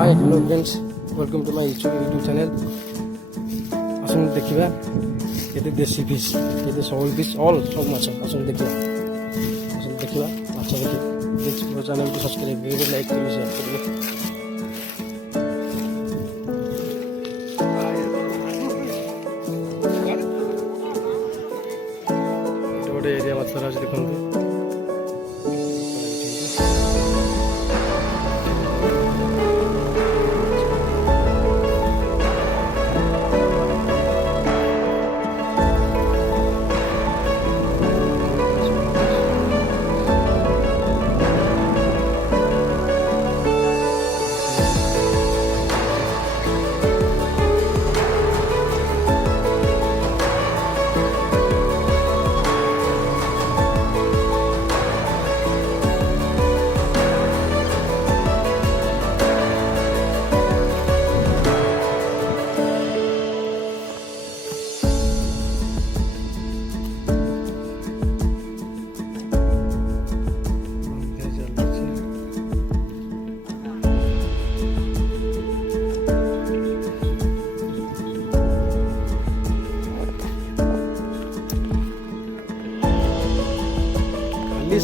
Hi hello friends welcome to my YouTube channel आसन देखिबा केते देसी फिश केते सोल फिश ऑल सब माछ आसन देखिबा माछ देखि प्लीज चैनल को सब्सक्राइब करिए लाइक करिए शेयर करिए। गोटे एरिया माछ धरा देखंतु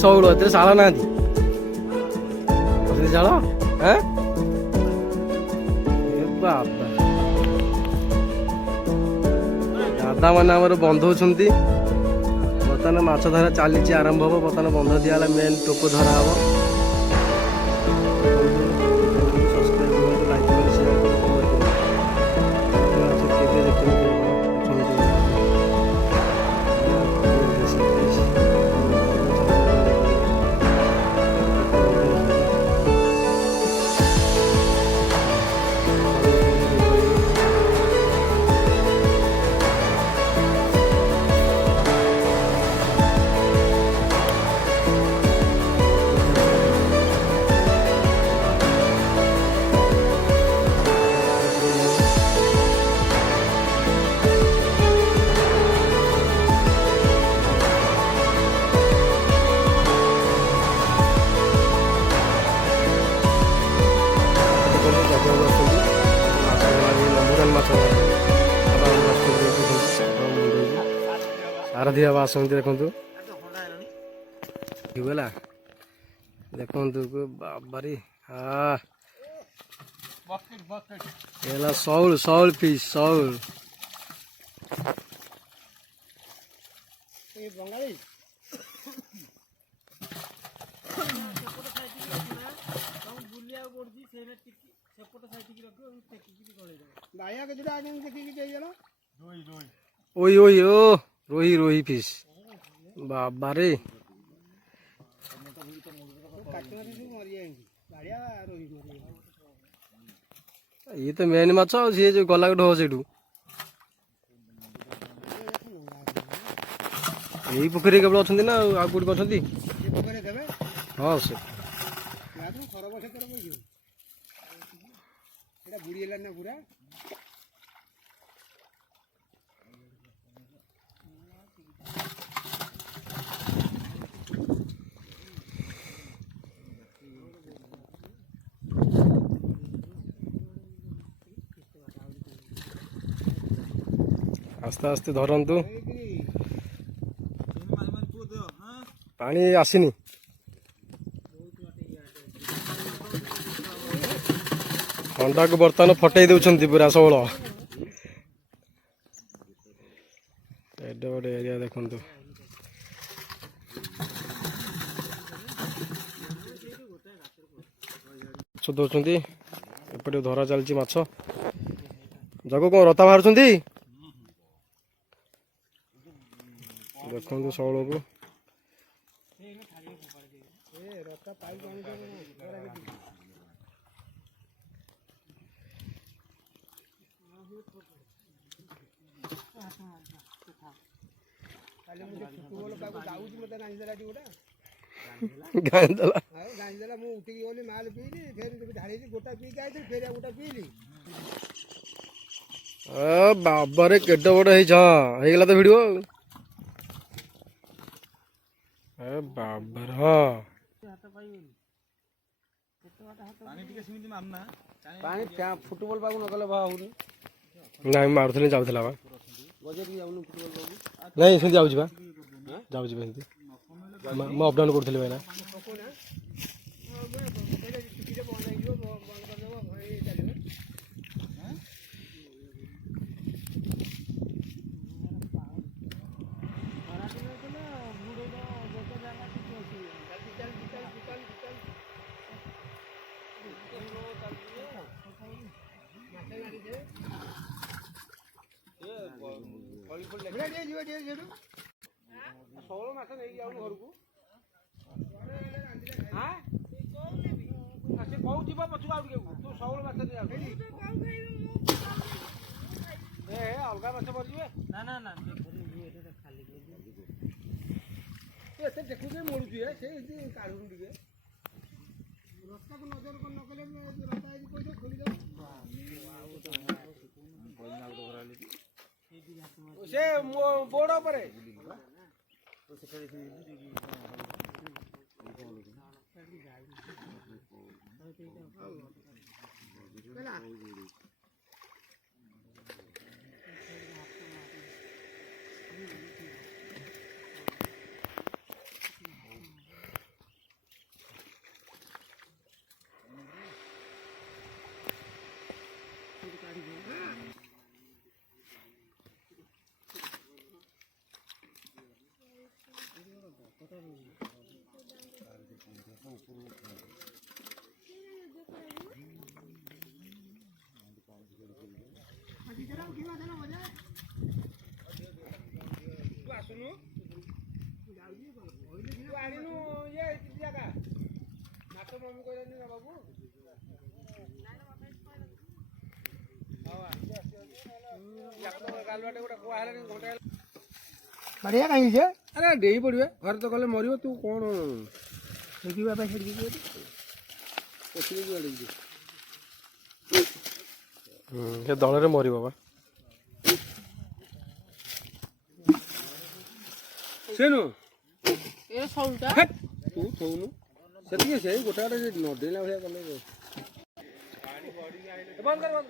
सौल एत शाला ना शाल दादा मैंने बंध बर्तमान माछ धरा चली आरंभ हम बर्तमान बंध दिया मेन टोप धरा हम सारथी बाबा आसती देखु गला देखु बाबारी हाँ सौल सौल फिश सौल ओई ओई ओ रोही रोही फिश बाबा रे ये तो मेन माछ सी जो गला ढो से यही पोखरी केवल अच्छा ना आ कौट अच्छा हाँ से आस्ते आस्ते धरतु पानी आसीनी अंडा को बर्तमान फटई दौरान पूरा शौल एडे बड़े एरिया देखु दौरान एपटे धरा चलती माछ जग कौन रता बाहर देखु शौल को बाबा केटे बड़े होगला तो भिड़ बाबर हाँ ପାଣି ଫୁଟବଲ ପାକୁ ନ କଲେ ହଉନି। ନାଇଁ ମାରୁଥିଲେ ଯାଉଥିଲା ବା ବଜେଟ୍ ବି ଯାଉନି ଫୁଟବଲ ପାକୁ। ନାଇଁ ସେମିତି ଯାଉଛି ବା ଯାଉଛି ବା ସେମିତି ମୁଁ ଅପଡାଉନ୍ କରୁଥିଲି ଭାଇନା। ଷୋହଳ ମାସ ନେଇକି ଯାଉନୁ ଘରକୁ। ସେ କୋଉ ଯିବ ପଛକୁ ଆଉ ଟିକେ ତୁ 16 ମାସ ଯାଉଛୁ। ଅଲଗା ମାଛ ମରିଯିବେ। ଏତେ ଦେଖୁଛୁ ମରୁଛି ସେ କାଢୁନି ଟିକେ ରସ୍ତାକୁ ନଜର ନ କଲେ ରାସ୍ତା ପଇସା ଖୋଲିଦେବ। ସେ ବୋର୍ଡ ଉପରେ ଆସୁନୁ ଆଣିନୁ ଇଏ ଜାଗା ମାଛ ମମି କହିଲାନି ନା ବାବୁ ଗାଲୁଆଟେ ଗୋଟେ କୁହା ହେଲାନି ଘଣ୍ଟା ମାରିବା କାହିଁକି ଯେ ଆରେ ଡେଇ ପଡ଼ିବେ ଘରେ ତ ଗଲେ ମରିବ ତୁ କ'ଣ ଦେଖିବା ପାଇଁ ସେଠି ସେ ଦଳରେ ମରିବ ବା ସେନୁ ତୁ ଥଉନୁ ସେତିକି ସେ ଗୋଟେ ଗୋଟେ ନଦେଇଲା ଭଳିଆ କଲେ ବନ୍ଦ କର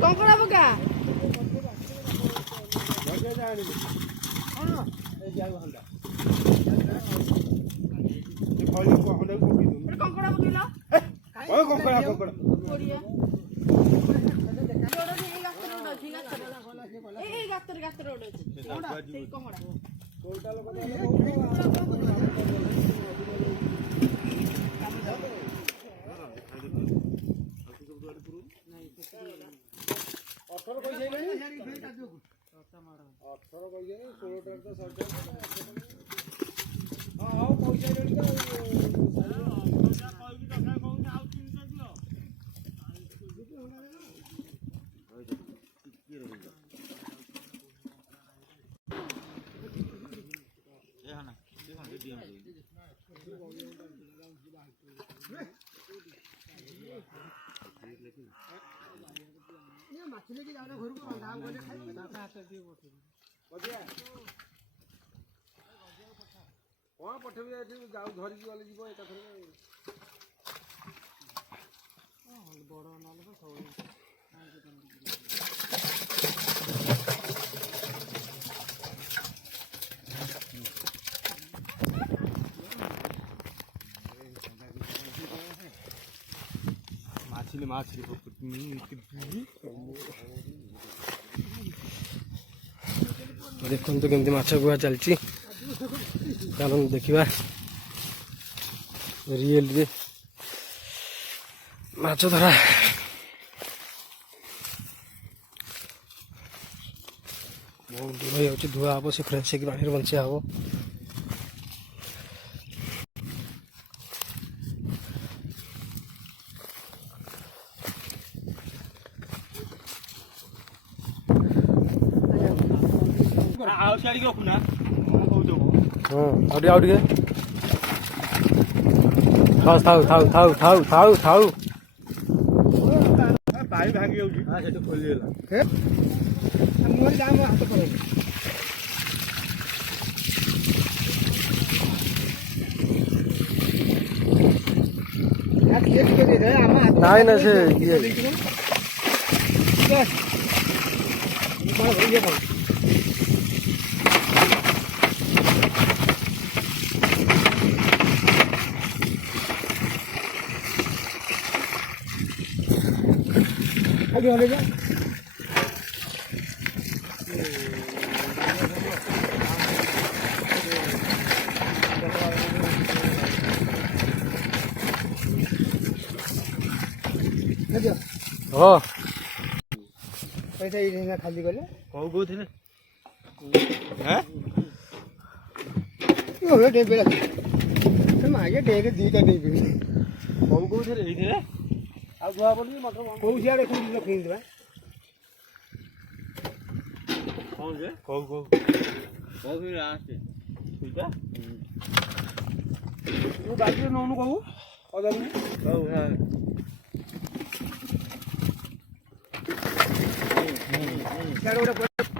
କଙ୍କଡ଼ା ପକା କଙ୍କଡ଼ା ପକେଇଲ ଏଇ ଗାତରେ ଗୋଟେ ଅଛି ସେଇ କଙ୍କଡ଼ା କ'ଣ ପଠେଇବି ଏଠି ଯାଉ ଧରିକି ଗଲେ ଯିବ ଏକାଥରେ ବଡ଼ ନହେଲେ ମାଛଲି ଦେଖନ୍ତୁ କେମିତି ମାଛ ଗୁହା ଚାଲିଛି ଚାଲନ୍ତୁ ଦେଖିବା ରିଏଲରେ ମାଛ ଧରା ବହୁତ ଦୂର ହେଇଯାଉଛି ଧୁଆ ହବ ସେ ଫ୍ରେଶ ହେଇକି ପାଣିରେ ବଞ୍ଚିଆ ହବ ଆଉ ସିଆଡ଼ିକି ରଖୁନା ଆଉ ଟିକେ ବାସ୍ ଥାଉ ଥାଉ ଥାଉ ଥାଉ ଥାଉ ଥାଉ ପାଣି ଭାଙ୍ଗି ଯାଉଛି ହଁ ସେଠି ଖୋଲିଗଲା ମୋର ଯା ମୋ ହାତ ପଳେଇଲା ନାଇଁ ନା ସେ ଇଏ ହଁ ପଇସା ଏଇଠି ଖାଲି କଲେ କଉ କହୁଥିଲେ ଡେବେ ଆଗେ ଡେରେ ଦିଟା ଡେବି କଉ କହୁଥିଲେ ଏଇଥିରେ ଆଉ ଧୁଆ ପଡୁନି ମଟର କୋଉ ସିଆଡେ ରଖିବା କଣ ଯେ କଉ କଉ କଉ ଆସେ ସେଇଟା ତୁ ବାଜିରେ ନଉନୁ କହୁ ଅଦାରୁ କଉ ସିଆଡେ ଗୋଟେ